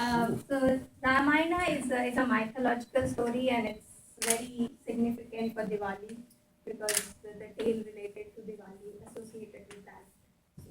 So Ramayana is a mythological story and it's very significant for Diwali because the tale related to Diwali associated with that.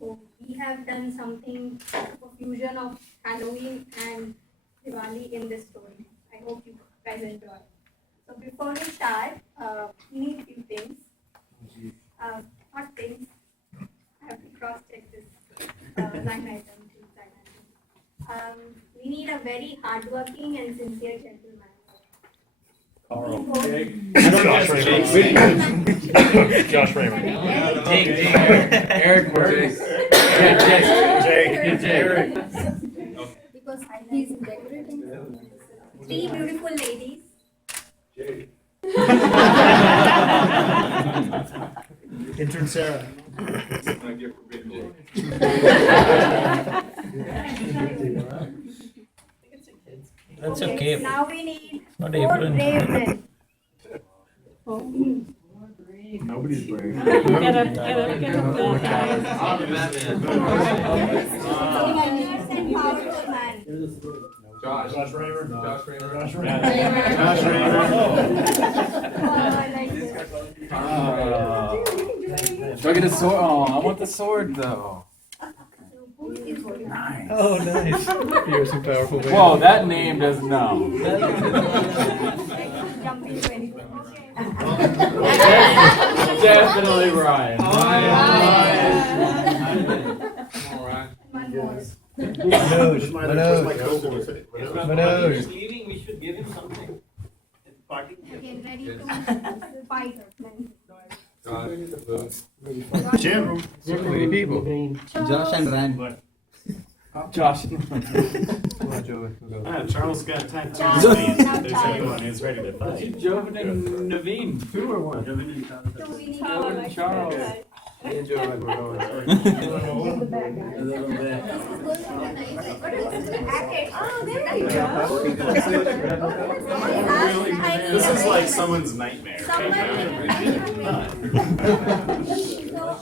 So we have done something of a fusion of Halloween and Diwali in this story. I hope you guys enjoy. So before we start, we need few things. Not things. I have to cross check this line item. We need a very hardworking and sincere gentleman. Carl. Jake. Josh Raymond. Jake. Eric. Jake. Because he's decorating. Three beautiful ladies. Jake. Intern Sarah. That's okay. Now we need Not four April. brave men. Nobody's brave. Get up there, guys. Nurse and powerful man. Josh Raymond. Do I get a sword? Oh, I want the sword though. Oh, nice. You're so powerful. Whoa, that name does no. Jumping to anything. Definitely Ryan. One more. Manoj. Leaving, we should give him something. Again, ready to fight. Jim. So many people. Josh and Ryan. Josh. Charles got time. Charles. There's anyone who's ready to fight. Jovan and Naveen. Two or one? So we need Jovan, Charles. Oh, there you go. This is like someone's nightmare. So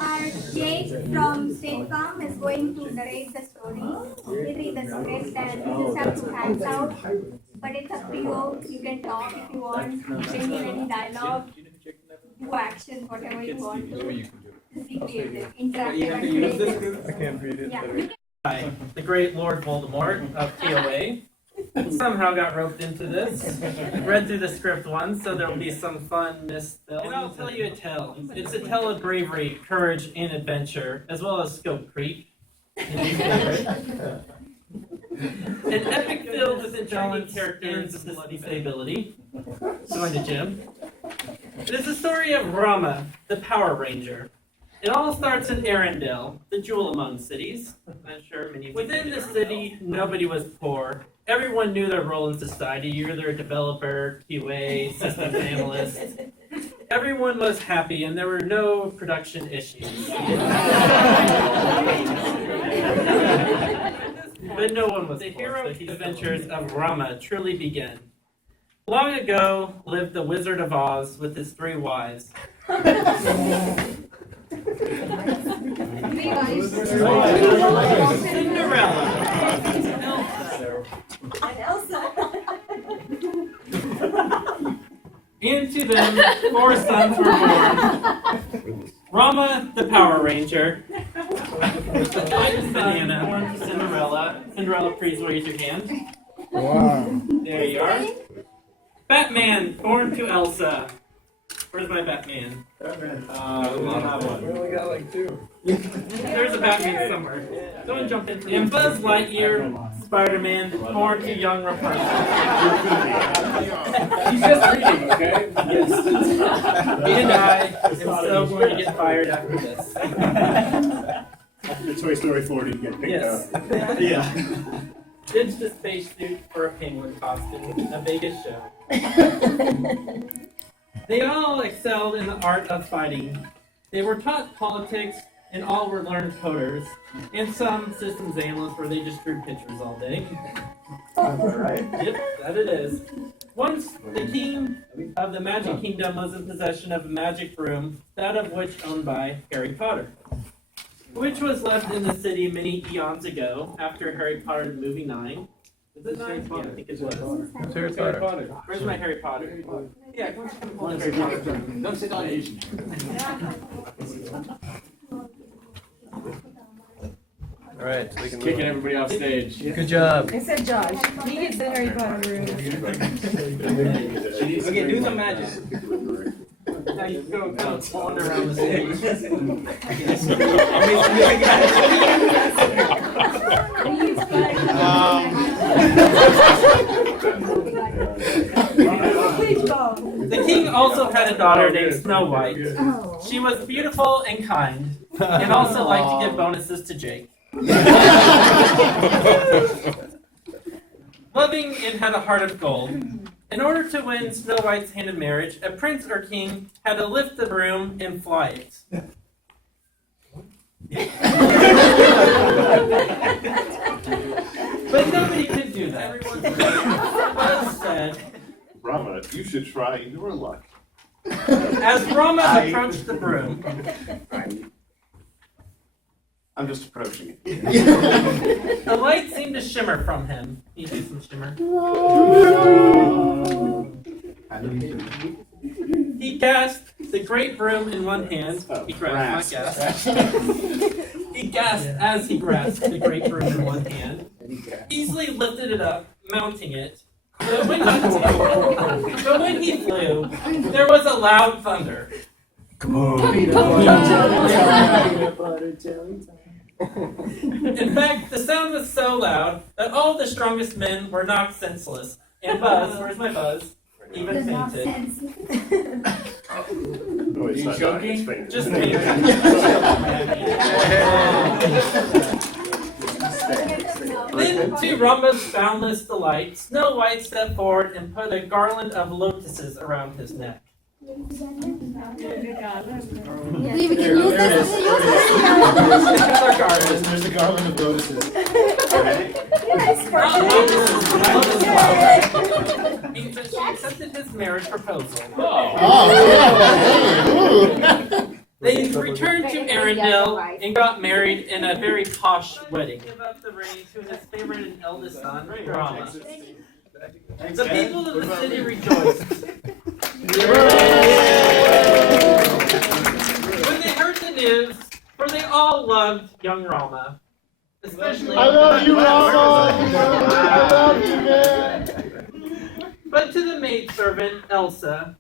our Jake from State Farm is going to narrate the story. He'll read the script and you just have to hands out. But it's up to you. You can talk if you want. You can give any dialogue, do action, whatever you want to. Just be creative, interactive and creative. I can't read it. Yeah. Hi, the great Lord Voldemort of TOA somehow got roped into this. Read through the script once, so there'll be some fun misspellings. And I'll tell you a tale. It's a tale of bravery, courage, and adventure, as well as scope creep. An epic filled with intriguing characters and bloody stability. Going to Jim. It is the story of Rama, the Power Ranger. It all starts in Arendelle, the jewel among cities. I'm sure many. Within the city, nobody was poor. Everyone knew their role in society. You're either a developer, QA, systems analyst. Everyone was happy, and there were no production issues. But no one was. The heroic adventures of Rama truly begin. Long ago lived the Wizard of Oz with his 3 wives. Cinderella. Into them 4 sons were born. Rama, the Power Ranger. The youngest banana, born to Cinderella. Cinderella, please raise your hand. Wow. There you are. Batman, born to Elsa. Where's my Batman? We only got like 2. There's a Batman somewhere. Don't jump in. And Buzz Lightyear, Spider-Man, born to young Rapunzel. He's just reading, okay? Yes. And I am so going to get fired after this. After Toy Story 40 get picked Yes. up. Yeah. Ditch the spacesuit for a penguin costume. A Vegas show. They all excelled in the art of fighting. They were taught politics, and all were learned coders. And some systems analysts where they just drew pictures all day. Yep, that it is. Once the king of the Magic Kingdom was in possession of a magic room, that of which owned by Harry Potter, which was left in the city many eons ago after Harry Potter the movie 9. Is it not? Yeah, I think it was. Harry Potter. Where's my Harry Potter? Yeah, why don't you come hold the Harry Potter? Don't sit on Asian. All right, so we can Kicking move everybody off stage. Good job. Except Josh. He gets the Harry Potter room. Okay, do some magic. Now you go wander around the stage. The king also had a daughter named Snow White. She was beautiful and kind, and also liked to give bonuses to Jake. Loving and had a heart of gold. In order to win Snow White's hand in marriage, a prince or king had to lift the broom and fly it. But nobody could do that. Everyone said, Rama, you should try your luck. as Rama approached the broom, I'm just approaching it. the light seemed to shimmer from him. You do some shimmer. He gasped, the great broom in one hand. He grasped, not gasped. He gasped as he grasped the great broom in one hand, easily lifted it up, mounting it. But when he flew, there was a loud thunder. In fact, the sound was so loud that all the strongest men were knocked senseless, and Buzz, where's my Buzz, even fainted. No, it's You not joking? dying, it's fainting. Just fainted. Then, to Rama's boundless delight, Snow White stepped forward and put a garland of lotuses around his neck. Leave it. Another garland. There's a garland of lotuses. Means that she accepted his marriage proposal. They returned to Arendelle and got married in a very posh wedding. Give up the reins to his favorite and eldest son, Rama. The people of the city rejoiced. When they heard the news, for they all loved young Rama. Especially I love you, Rama! I love you, man! But to the maidservant, Elsa,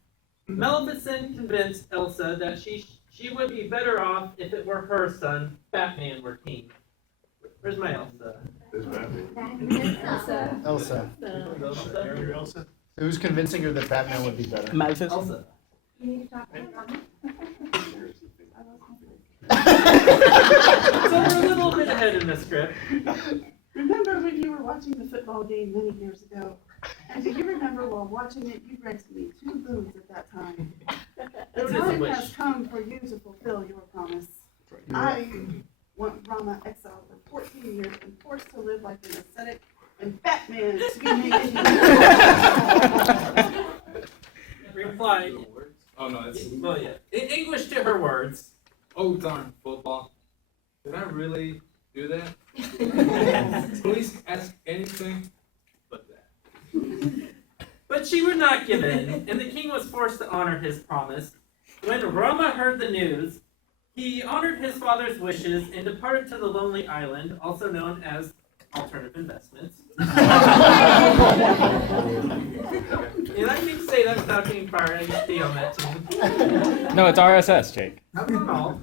Maleficent convinced Elsa that she would be better off if it were her son, Batman, were king. Where's my Elsa? Elsa. Elsa? Who's convincing her that Batman would be better? Elsa. So we're a little bit ahead in the script. Remember when you were watching the football game many years ago? And do you remember while watching it, you granted me 2 boons at that time? The It is a time wish. has come for you to fulfill your promise. I want Rama exiled for 14 years and forced to live like an ascetic, and Batman to be made Replied, Oh no, it's. well, yeah, in English to her words. Oh darn, football. Did I really do that? Please ask anything but that. But she would not give in, and the king was forced to honor his promise. When Rama heard the news, he honored his father's wishes and departed to the lonely island, also known as alternative investments. And I can say that without being fired. I used to be on that team. No, it's RSS, Jake. No.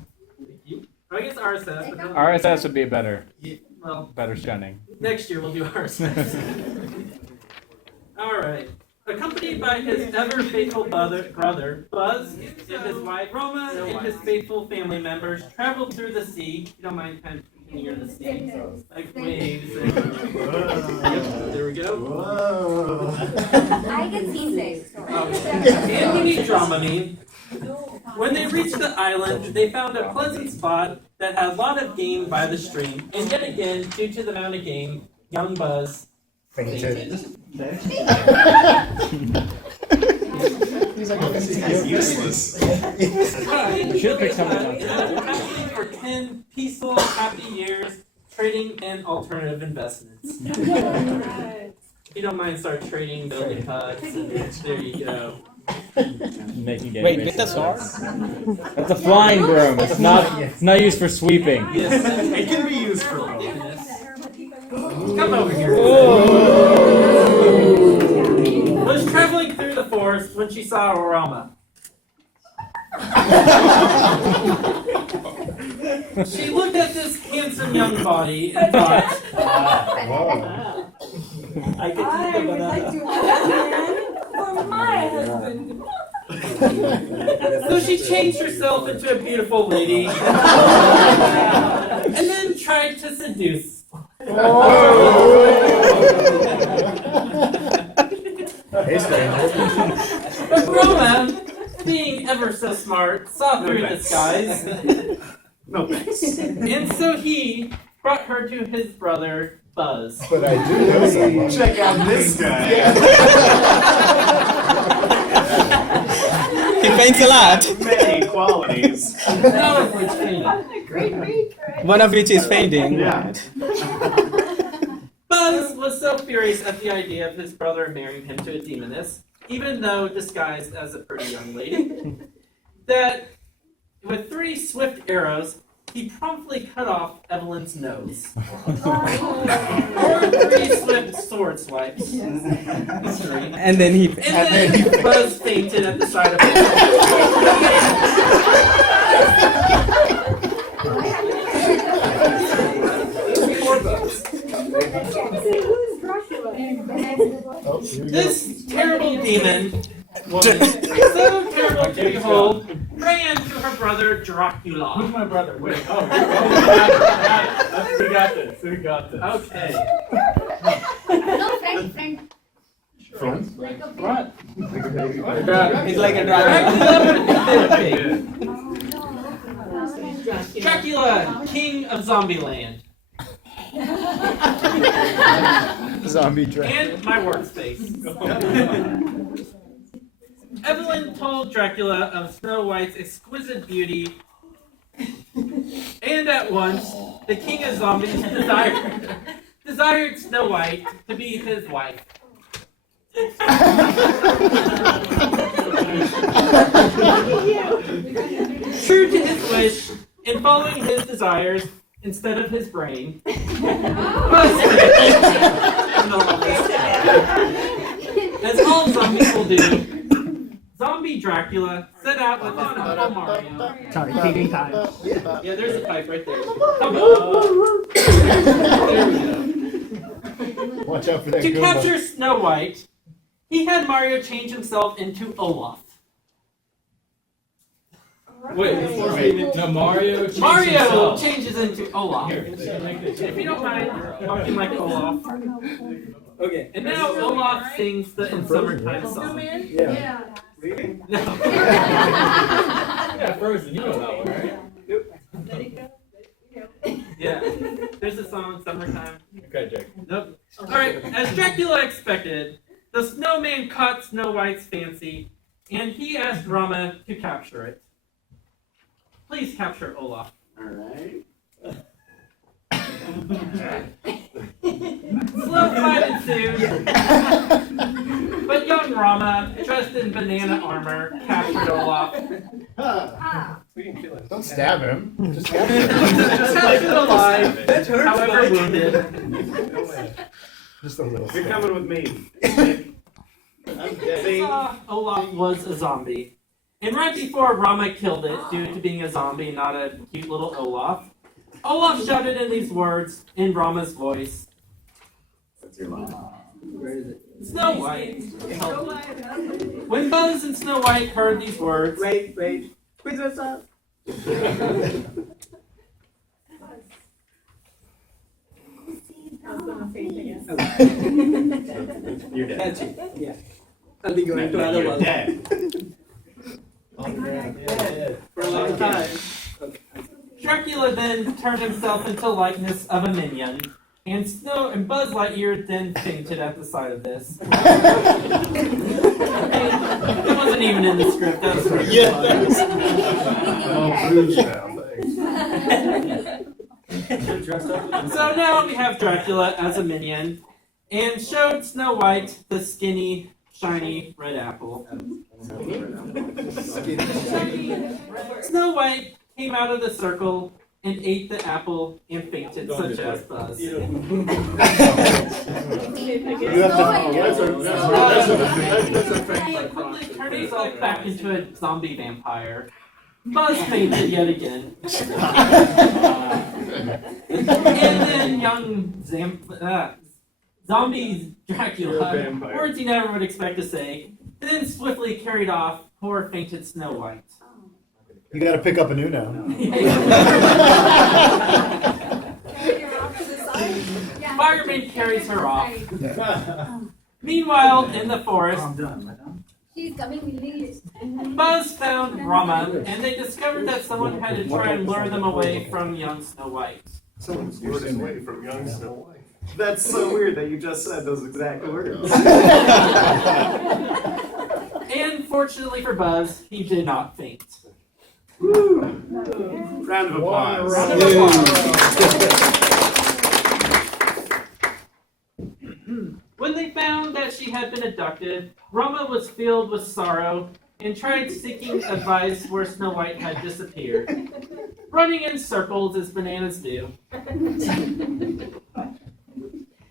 I guess RSS. But no- RSS would be better Well, shunning. next year we'll do RSS. All right. Accompanied by his ever faithful brother, Buzz, and his wife, Roma, and his faithful family members traveled through the sea. You don't mind kind of near the sea, like waves. And, there we go. I can see things. Anthony Dramamine. When they reached the island, they found a pleasant spot that had a lot of game by the stream. And yet again, due to the amount of game, young Buzz fainted. He's like, he's useless. Should pick someone Happily for 10 peaceful, happy years trading in alternative investments. you don't mind start trading, building huts, and there you go. Wait, with the sword? That's a flying broom. It's not used for sweeping. Yes. It can be used for both. Come over here. Was traveling through the forest when she saw Rama. She looked at this handsome young body and thought, I could eat the would like banana. to have a man for my husband. So she changed herself into a beautiful lady and then tried to seduce. Hey, stranger. But Rama, being ever so smart, saw through disguise. No thanks. And so he brought her to his brother, Buzz. But I do know someone. Check out this guy. He paints a lot. Many qualities. None of which painted. One of which is painting. Yeah. Buzz was so furious at the idea of his brother marrying him to a demoness, even though disguised as a pretty young lady, that with 3 swift arrows, he promptly cut off Evelyn's nose. Or 3 swift sword swipes. 3. And then he. And then Buzz fainted at the side of it. Oh, here we go. This terrible demon woman, so terrible to behold, ran to her brother Dracula. Who's my brother? Wait. Oh, we got this. We got this. Okay. No, friend. Front. Like a What? He's like a Dracula, king of Zombieland. Zombie dragon. And my workspace. Evelyn told Dracula of Snow White's exquisite beauty, and at once, the king of zombies desired Snow White to be his wife. True to his wish, in following his desires instead of his brain, as all zombies will do, zombie Dracula set out with his uncle Mario. Sorry, taking time. Yeah, there's a pipe right there. Come on. There we go. Watch out for that To Goomba. capture Snow White, he had Mario change himself into Olaf. Wait, no, Mario. changed Mario himself. changes into Olaf. Here, If you don't mind talking like Olaf. Okay. And now Olaf sings the In Summertime song. Yeah. No. Yeah, Frozen. You know that one, right? Yeah. There's a song, Summertime. Okay, Jake. Nope. Alright, as Dracula expected, the snowman caught Snow White's fancy, and he asked Rama to capture it. Please capture Olaf. Alright. Slow fight ensued, but young Rama, dressed in banana armor, captured Olaf. We can kill it. Don't stab him. Just capture him. Captured alive, however wounded. Just a little You're stab. coming with me. They saw Olaf was a zombie. And right before Rama killed it, due to being a zombie, not a cute little Olaf, Olaf shouted in these words in Rama's voice. That's your line. Snow White. When Buzz and Snow White heard these words, Wait. Quiz us up. You're dead. That's it. Yeah. I'll be going to No, other you're one. dead. for a long time. Dracula then turned himself into likeness of a minion, and Snow and Buzz Lightyear then fainted at the sight of this. That wasn't even in the script. That was really fun. So now we have Dracula as a minion, and showed Snow White the skinny, shiny red apple. Snow White came out of the circle and ate the apple and fainted, such as Buzz. You have to. Quickly turned himself back into a zombie vampire. Buzz fainted yet again. And then young zombie Dracula, words you never would expect to say, and then swiftly carried off poor fainted Snow White. You gotta pick up a new now. Fireman carries her off. Meanwhile, in the forest, She's coming in English. Buzz found Rama, and they discovered that someone had to try and lure them away from young Snow White. Someone's lured away from young Snow White. That's so weird that you just said those exact words. And fortunately for Buzz, he did not faint. Round of applause. When they found that she had been abducted, Rama was filled with sorrow and tried seeking advice where Snow White had disappeared, running in circles as bananas do.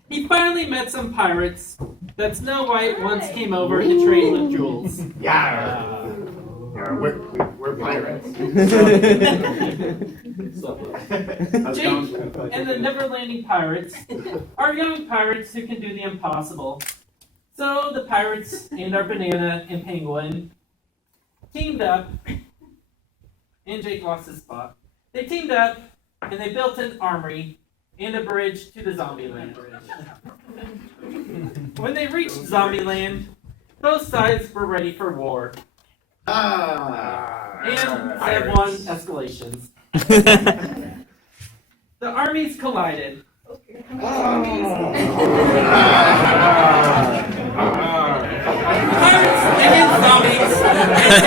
He finally met some pirates that Snow White once came over to trade with jewels. Yeah. We're pirates. Jake and the Neverlanding Pirates are young pirates who can do the impossible. So the pirates and our banana and penguin teamed up, and Jake lost his spot. They teamed up and they built an armory and a bridge to the zombie land. When they reached zombie land, both sides were ready for war. And step one, escalations. The armies collided. Pirates against zombies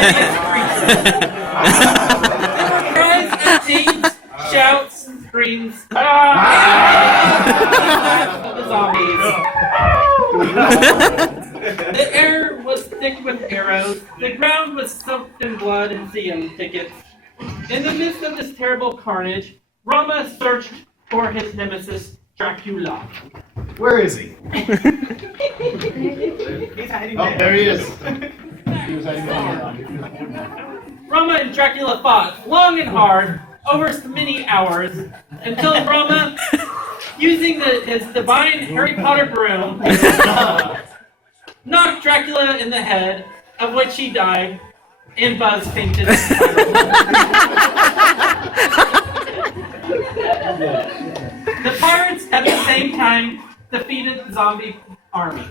against creatures. There were cries and scenes, shouts, screams, and of the zombies. The air was thick with arrows. The ground was soaked in blood and season tickets. In the midst of this terrible carnage, Rama searched for his nemesis, Dracula. Where is he? He's hiding Oh, there he is. Rama and Dracula fought long and hard over many hours until Rama, using his divine Harry Potter broom, knocked Dracula in the head, of which he died, and Buzz fainted. The pirates at the same time defeated the zombie army.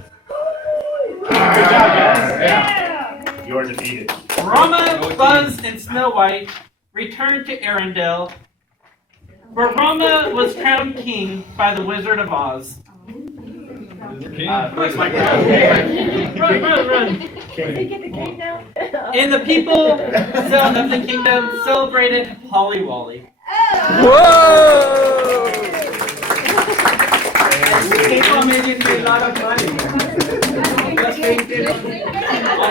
Good job, guys. Yeah. You're defeated. Rama, Buzz, and Snow White returned to Arendelle, where Rama was crowned king by the Wizard of Oz. Where's my Run. And the people of the kingdom celebrated Holly Wally. Whoa! People made it a lot of money.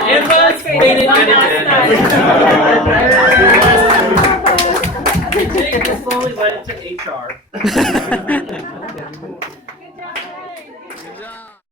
And Buzz fainted and it did. It slowly led to HR. Good job.